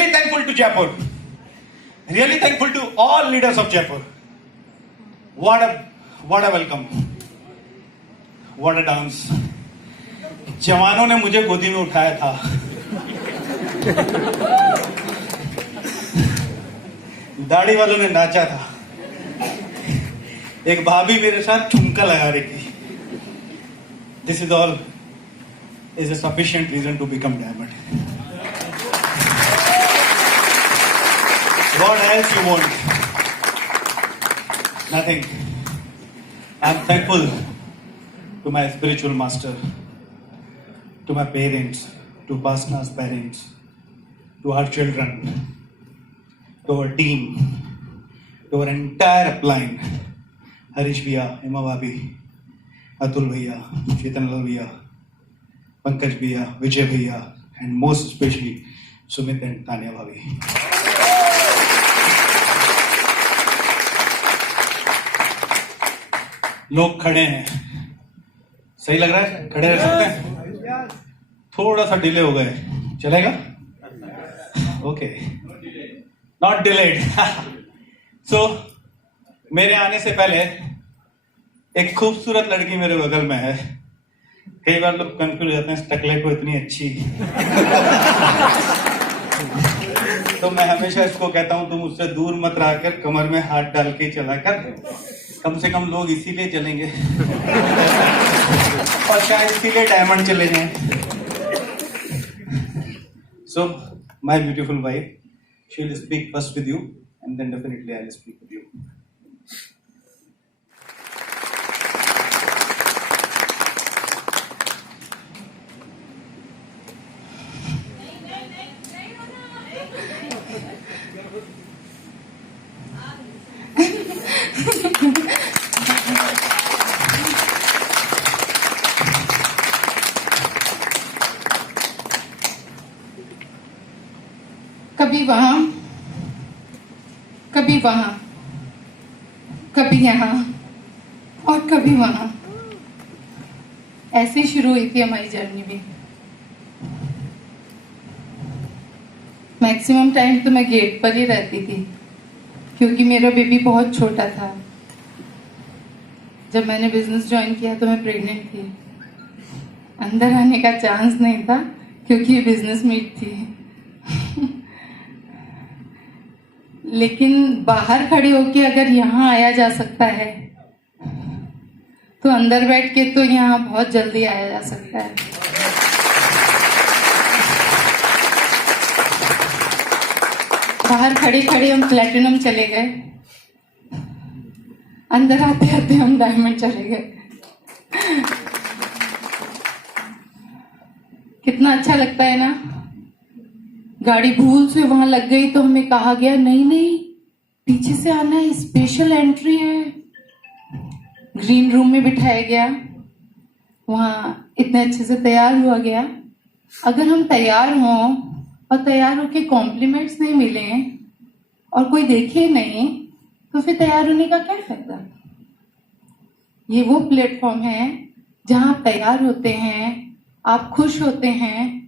Really thankful to Jaipur. Really thankful to all leaders of Jaipur. What a welcome. What a dance. जवानों ने मुझे गोदी में उठाया था. दाढ़ी वालों ने नाचा था. एक भाभी मेरे साथ ठुमका लगा रही थी. This is all is a sufficient reason to become diamond. What else you want? Nothing. I'm thankful to my spiritual master, to my parents, to Upasana's parents, to our children, to our team, to our entire upline, Harish Bhaiya, Hema Bhabhi, Atul Bhaiya, Chetan Lal Bhaiya, Pankaj Bhaiya, Vijay Bhaiya, and most especially Sumit and Tanya Bhabhi. लोग खड़े हैं, सही लग रहा है? खड़े रह सकते हैं? थोड़ा सा डिले हो गए, चलेगा? Okay, not delayed. सो मेरे आने से पहले एक खूबसूरत लड़की मेरे बगल में है. कई बार लोग कंफ्यूज हो जाते हैं, टकले को इतनी अच्छी. तो मैं हमेशा इसको कहता हूं, तुम उससे दूर मत रहकर कमर में हाथ डाल के चला कर. कम से कम लोग इसीलिए चलेंगे और शायद इसीलिए डायमंड चले जाएं. So my beautiful wife, she will speak first with you and then definitely I will speak with you. कभी वहां, कभी वहां, कभी यहाँ और कभी वहां. ऐसे शुरू हुई थी हमारी जर्नी भी. मैक्सिमम टाइम तो मैं गेट पर ही रहती थी क्योंकि मेरा बेबी बहुत छोटा था. जब मैंने बिजनेस ज्वाइन किया तो मैं प्रेग्नेंट थी. अंदर आने का चांस नहीं था क्योंकि ये बिजनेस मीट थी. लेकिन बाहर खड़े होके अगर यहाँ आया जा सकता है तो अंदर बैठ के तो यहाँ बहुत जल्दी आया जा सकता है. बाहर खड़े खड़े हम प्लेटिनम चले गए, अंदर आते आते हम डायमंड चले गए. कितना अच्छा लगता है ना. गाड़ी भूल से वहां लग गई तो हमें कहा गया नहीं नहीं पीछे से आना है, स्पेशल एंट्री है. ग्रीन रूम में बिठाया गया, वहां इतने अच्छे से तैयार हुआ गया. अगर हम तैयार हों और तैयार होके कॉम्प्लीमेंट्स नहीं मिले और कोई देखे नहीं तो फिर तैयार होने का क्या फायदा. ये वो प्लेटफॉर्म है जहां आप तैयार होते हैं, आप खुश होते हैं,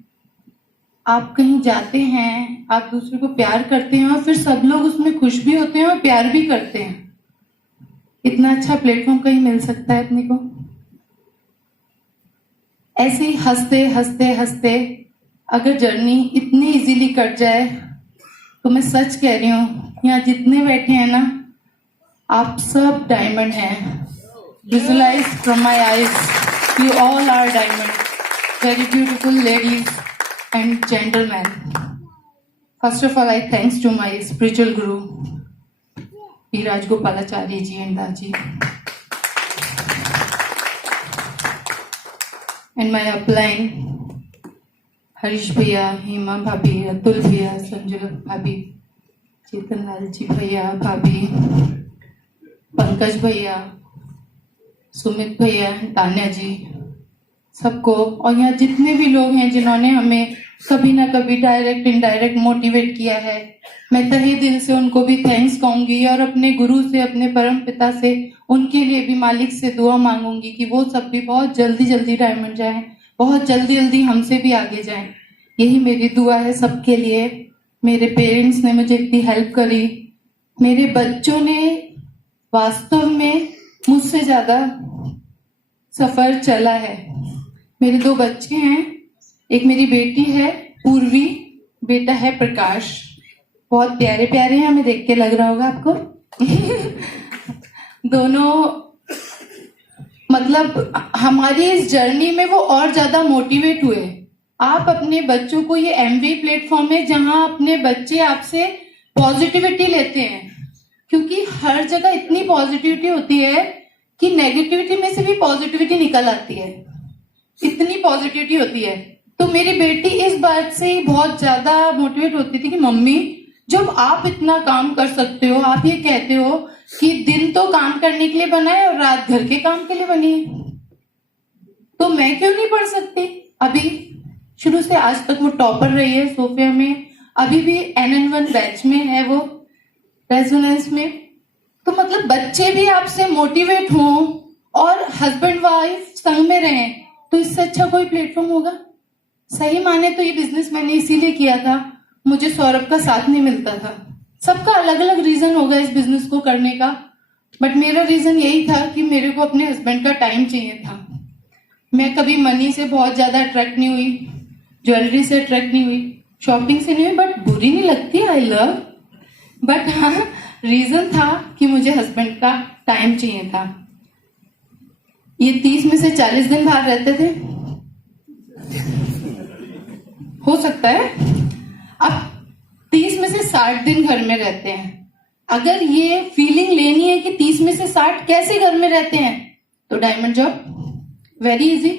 आप कहीं जाते हैं, आप दूसरे को प्यार करते हैं और फिर सब लोग उसमें खुश भी होते हैं और प्यार भी करते हैं. इतना अच्छा प्लेटफॉर्म कहीं मिल सकता है अपने को. ऐसे ही हंसते हंसते हंसते अगर जर्नी इतनी इजीली कट जाए तो मैं सच कह रही हूँ, यहाँ जितने बैठे हैं ना आप सब डायमंड हैं. Visualise from my eyes, you all are diamond. Very beautiful ladies and gentlemen. First of all, I thanks to my spiritual guru, P. Rajgopalachari ji and Daji, and my upline, Harish Bhaiya, Hema Bhabhi, Atul Bhaiya, Sanjay Bhabhi, Chetan Lal ji Bhaiya, Bhabhi, Pankaj Bhaiya, Sumit Bhaiya, Tanya ji, सबको. और यहाँ जितने भी लोग हैं जिन्होंने हमें कभी ना कभी डायरेक्ट इनडायरेक्ट मोटिवेट किया है, मैं तहे दिल से उनको भी थैंक्स कहूंगी. और अपने गुरु से, अपने परम पिता से, उनके लिए भी मालिक से दुआ मांगूंगी कि वो सब भी बहुत जल्दी जल्दी डायमंड जाएं, बहुत जल्दी जल्दी हमसे भी आगे जाएं. यही मेरी दुआ है सबके लिए. मेरे पेरेंट्स ने मुझे इतनी हेल्प करी, मेरे बच्चों ने वास्तव में मुझसे ज्यादा सफर चला है। मेरे 2 बच्चे हैं, एक मेरी बेटी है पूर्वी, बेटा है प्रकाश। बहुत प्यारे प्यारे हैं, हमें देख के लग रहा होगा आपको। दोनों मतलब हमारी इस जर्नी में वो और ज्यादा मोटिवेट हुए। आप अपने बच्चों को, ये एमवी प्लेटफॉर्म है जहां अपने बच्चे आपसे पॉजिटिविटी लेते हैं, क्योंकि हर जगह इतनी पॉजिटिविटी होती है कि नेगेटिविटी में से भी पॉजिटिविटी निकल आती है, इतनी पॉजिटिविटी होती है। तो मेरी बेटी इस बात से बहुत ज्यादा मोटिवेट होती थी कि मम्मी, जब आप इतना काम कर सकते हो, आप ये कहते हो कि दिन तो काम करने के लिए बना है और रात घर के काम के लिए बनी है, तो मैं क्यों नहीं पढ़ सकती। अभी शुरू से आज तक वो टॉपर रही है सोफिया में, अभी भी NN1 बैच में है वो, रेजोनेंस में। तो मतलब बच्चे भी आपसे मोटिवेट हों और हस्बैंड वाइफ संग में रहें, तो इससे अच्छा कोई प्लेटफॉर्म होगा। सही माने तो ये बिजनेस मैंने इसीलिए किया था, मुझे सौरभ का साथ नहीं मिलता था। सबका अलग अलग रीजन होगा इस बिजनेस को करने का, बट मेरा रीजन यही था कि मेरे को अपने हस्बैंड का टाइम चाहिए था। मैं कभी मनी से बहुत ज्यादा अट्रैक्ट नहीं हुई, ज्वेलरी से अट्रैक्ट नहीं हुई, शॉपिंग से नहीं हुई, बट बुरी नहीं लगती, आई लव। बट हाँ, रीजन था कि मुझे हस्बैंड का टाइम चाहिए था। ये 30 में से 40 दिन बाहर रहते थे, हो सकता है अब 30 में से 60 दिन घर में रहते हैं। अगर ये फीलिंग लेनी है कि 30 में से 60 कैसे घर में रहते हैं, तो diamond job very easy.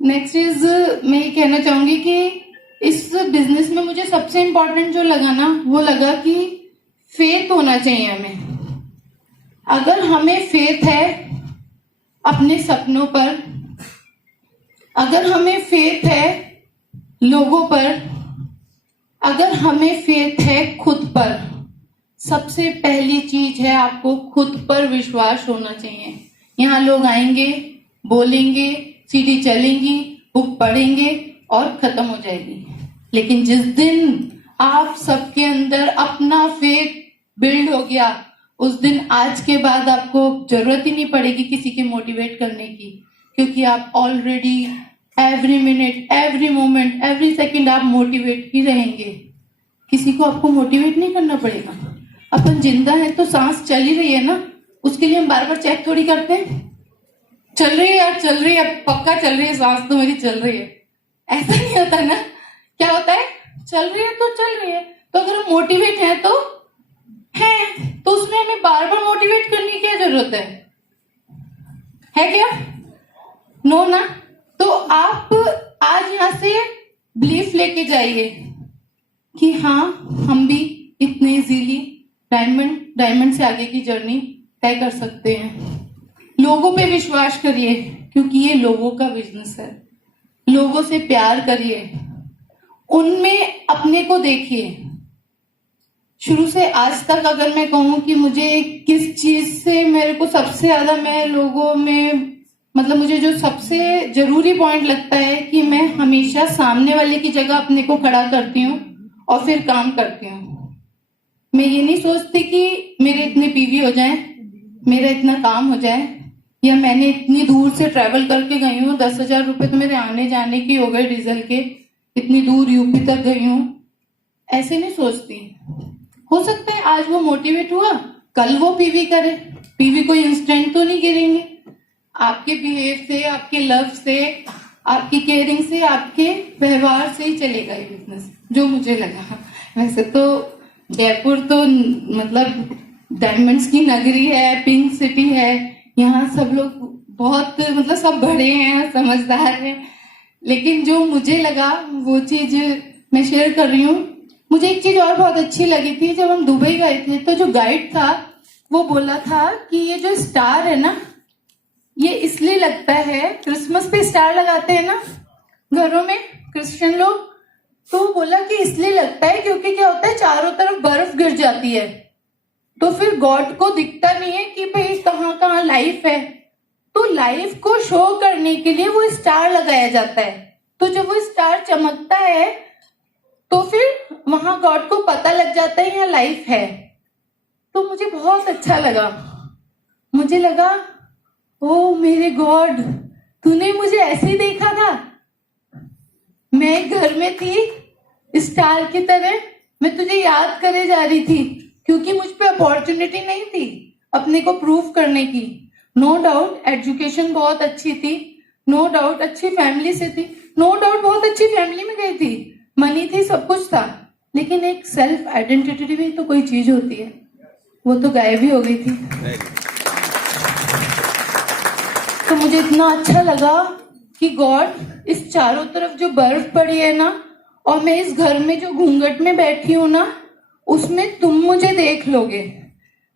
Next is, मैं ये कहना चाहूंगी कि इस बिजनेस में मुझे सबसे इंपॉर्टेंट जो लगा ना, वो लगा कि फेथ होना चाहिए हमें। अगर हमें फेथ है अपने सपनों पर, अगर हमें फेथ है लोगों पर, अगर हमें फेथ है खुद पर, सबसे पहली चीज है आपको खुद पर विश्वास होना चाहिए। यहाँ लोग आएंगे, बोलेंगे, सीढ़ी चलेंगी, बुक पढ़ेंगे और खत्म हो जाएगी। लेकिन जिस दिन आप सबके अंदर अपना फेथ बिल्ड हो गया, उस दिन आज के बाद आपको जरूरत ही नहीं पड़ेगी किसी के मोटिवेट करने की, क्योंकि आप already every minute, every moment, every second आप मोटिवेट ही रहेंगे। किसी को आपको मोटिवेट नहीं करना पड़ेगा। अपन जिंदा है तो सांस चल ही रही है ना, उसके लिए हम बार बार चेक थोड़ी करते हैं। चल रही है यार, चल रही है, पक्का चल रही है, सांस तो मेरी चल रही है, ऐसा नहीं होता ना। क्या होता है, चल रही है तो चल रही है। तो अगर हम मोटिवेट हैं तो तो उसमें हमें बार बार मोटिवेट करने की क्या जरूरत है क्या? नो ना। तो आप आज यहाँ से बिलीफ लेके जाइए कि हाँ, हम भी इतने इजीली डायमंड से आगे की जर्नी तय कर सकते हैं। लोगों पे विश्वास करिए, क्योंकि ये लोगों का बिजनेस है। लोगों से प्यार करिए, उनमें अपने को देखिए। शुरू से आज तक अगर मैं कहूँ कि मुझे किस चीज से मेरे को सबसे ज्यादा, मैं लोगों में मतलब मुझे जो सबसे जरूरी पॉइंट लगता है कि मैं हमेशा सामने वाले की जगह अपने को खड़ा करती हूँ और फिर काम करती हूँ। मैं ये नहीं सोचती कि मेरे इतने पीवी हो जाएं, मेरा इतना काम हो जाए, या मैंने इतनी दूर से ट्रैवल करके गई हूँ, 10,000 रुपए तो मेरे आने जाने की हो गए डीजल के, इतनी दूर यूपी तक गई हूँ, ऐसे नहीं सोचती। हो सकता है आज वो मोटिवेट हुआ, कल वो पीवी करे। पीवी कोई इंस्टेंट तो नहीं गिरेंगे। आपके बिहेव से, आपके लव से, आपकी केयरिंग से, आपके व्यवहार से ही चलेगा ये बिजनेस, जो मुझे लगा। वैसे तो जयपुर तो मतलब डायमंड्स की नगरी है, पिंक सिटी है, यहाँ सब लोग बहुत मतलब सब बड़े हैं, समझदार हैं, लेकिन जो मुझे लगा वो चीज मैं शेयर कर रही हूँ। मुझे एक चीज और बहुत अच्छी लगी थी, जब हम दुबई गए थे तो जो गाइड था वो बोला था कि ये जो स्टार है ना, ये इसलिए लगता है, क्रिसमस पे स्टार लगाते हैं ना घरों में क्रिश्चियन लोग, तो वो बोला कि इसलिए लगता है क्योंकि क्या होता है, चारों तरफ बर्फ गिर जाती है, तो फिर गॉड को दिखता नहीं है कि भाई कहाँ कहाँ लाइफ है, तो लाइफ को शो करने के लिए वो स्टार लगाया जाता है। तो जब वो स्टार चमकता है तो फिर वहां गॉड को पता लग जाता है यहाँ लाइफ है। तो मुझे बहुत अच्छा लगा, मुझे लगा ओ मेरे गॉड, तूने मुझे ऐसे ही देखा था। मैं घर में थी स्टार की तरह, मैं तुझे याद करे जा रही थी क्योंकि मुझ पे अपॉर्चुनिटी नहीं थी अपने को प्रूव करने की। नो डाउट एजुकेशन बहुत अच्छी थी, नो डाउट अच्छी फैमिली से थी, नो डाउट बहुत अच्छी फैमिली में गई थी, मनी थी, सब कुछ था, लेकिन एक सेल्फ आइडेंटिटी भी तो कोई चीज होती है, वो तो गायब ही हो गई थी। तो मुझे इतना अच्छा लगा कि गॉड इस चारों तरफ जो बर्फ पड़ी है ना, और मैं इस घर में जो घूंघट में बैठी हूं ना, उसमें तुम मुझे देख लोगे।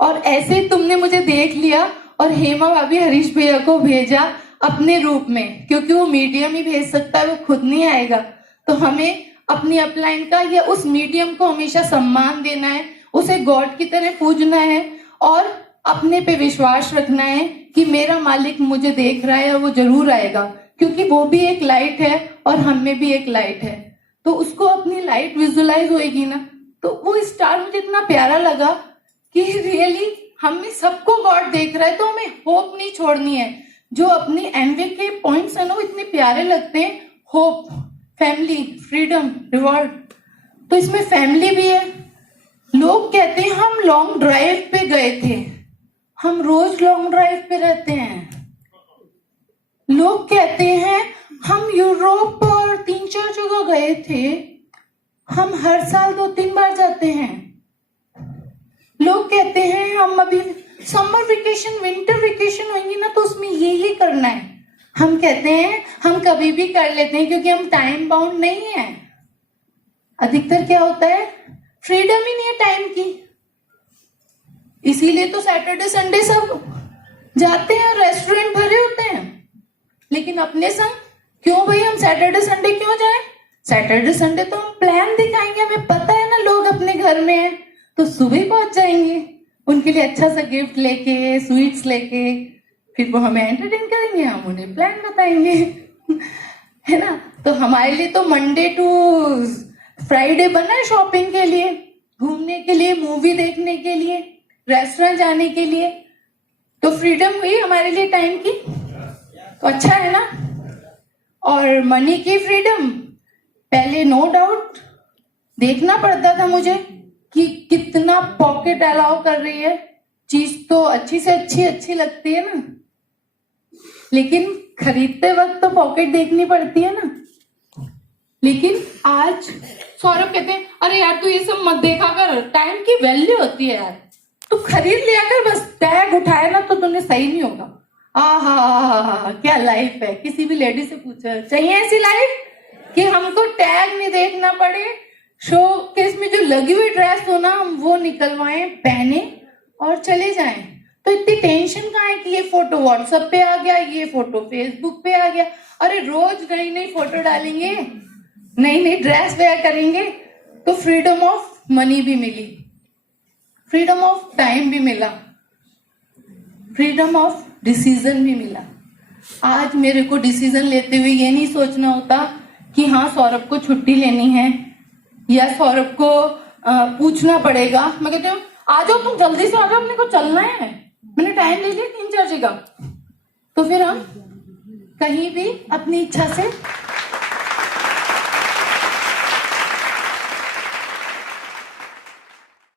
और ऐसे तुमने मुझे देख लिया और हेमा भाभी हरीश भैया को भेजा अपने रूप में, क्योंकि वो मीडियम ही भेज सकता है, वो खुद नहीं आएगा। तो हमें अपनी अपलाइन का या उस मीडियम को हमेशा सम्मान देना है, उसे गॉड की तरह पूजना है और अपने पे विश्वास रखना है कि मेरा मालिक मुझे देख रहा है और वो जरूर आएगा, क्योंकि वो भी एक लाइट है और हम में भी एक लाइट है। तो उसको अपनी लाइट विजुअलाइज होएगी ना, तो वो स्टार मुझे इतना प्यारा लगा कि रियली हम में सबको गॉड देख रहा है। तो हमें होप नहीं छोड़नी है। जो अपनी एमवे के पॉइंट्स है ना, वो इतने प्यारे लगते हैं, होप, फैमिली, फ्रीडम, रिवॉर्ड। तो इसमें फैमिली भी है। लोग कहते हैं हम लॉन्ग ड्राइव पे गए थे, हम रोज लॉन्ग ड्राइव पे रहते हैं। लोग कहते हैं हम यूरोप और 3-4 जगह गए थे, हम हर साल 2-3 बार जाते हैं। लोग कहते हैं हम अभी समर वेकेशन, विंटर वेकेशन होंगी ना, तो उसमें ये करना है। हम कहते हैं हम कभी भी कर लेते हैं क्योंकि हम टाइम बाउंड नहीं है। अधिकतर क्या होता है, फ्रीडम ही नहीं है टाइम की, इसीलिए तो सैटरडे संडे सब जाते हैं और रेस्टोरेंट भरे होते हैं। लेकिन अपने संग क्यों भाई हम सैटरडे संडे क्यों जाएं? सैटरडे संडे तो हम प्लान दिखाएंगे, हमें पता है ना लोग अपने घर में हैं, तो सुबह पहुंच जाएंगे उनके लिए अच्छा सा गिफ्ट लेके, स्वीट्स लेके, फिर वो हमें एंटरटेन करेंगे, हम उन्हें प्लान बताएंगे है ना। तो हमारे लिए तो मंडे टू फ्राइडे बना है शॉपिंग के लिए, घूमने के लिए, मूवी देखने के लिए, रेस्टोरेंट जाने के लिए। तो फ्रीडम हुई हमारे लिए टाइम की, तो अच्छा है ना। और मनी की फ्रीडम, पहले नो डाउट देखना पड़ता था मुझे कि कितना पॉकेट अलाउ कर रही है। चीज तो अच्छी से अच्छी लगती है ना, लेकिन खरीदते वक्त तो पॉकेट देखनी पड़ती है ना। लेकिन आज सौरभ कहते हैं अरे यार तू ये सब मत देखा कर, टाइम की वैल्यू होती है यार, तू खरीद लिया कर, बस टैग उठाए ना तो तुमने सही नहीं होगा। आहा क्या लाइफ है। किसी भी लेडी से पूछो चाहिए ऐसी लाइफ कि हमको टैग नहीं देखना पड़े, शो केस में जो लगी हुई ड्रेस हो ना हम वो निकलवाएं, पहने और चले जाएं। तो इतनी टेंशन कहाँ है कि ये फोटो व्हाट्सएप पे आ गया, ये फोटो फेसबुक पे आ गया। अरे रोज नई नई फोटो डालेंगे, नई नई ड्रेस वेयर करेंगे, तो फ्रीडम ऑफ मनी भी मिली, फ्रीडम ऑफ टाइम भी मिला, फ्रीडम ऑफ डिसीजन भी मिला। आज मेरे को डिसीजन लेते हुए ये नहीं सोचना होता कि हाँ सौरभ को छुट्टी लेनी है या सौरभ को पूछना पड़ेगा। मैं कहती हूँ आ जाओ तुम जल्दी से आ जाओ, अपने को चलना है, मैंने टाइम ले लिया 3-4 जगह। तो फिर हम कहीं भी अपनी इच्छा से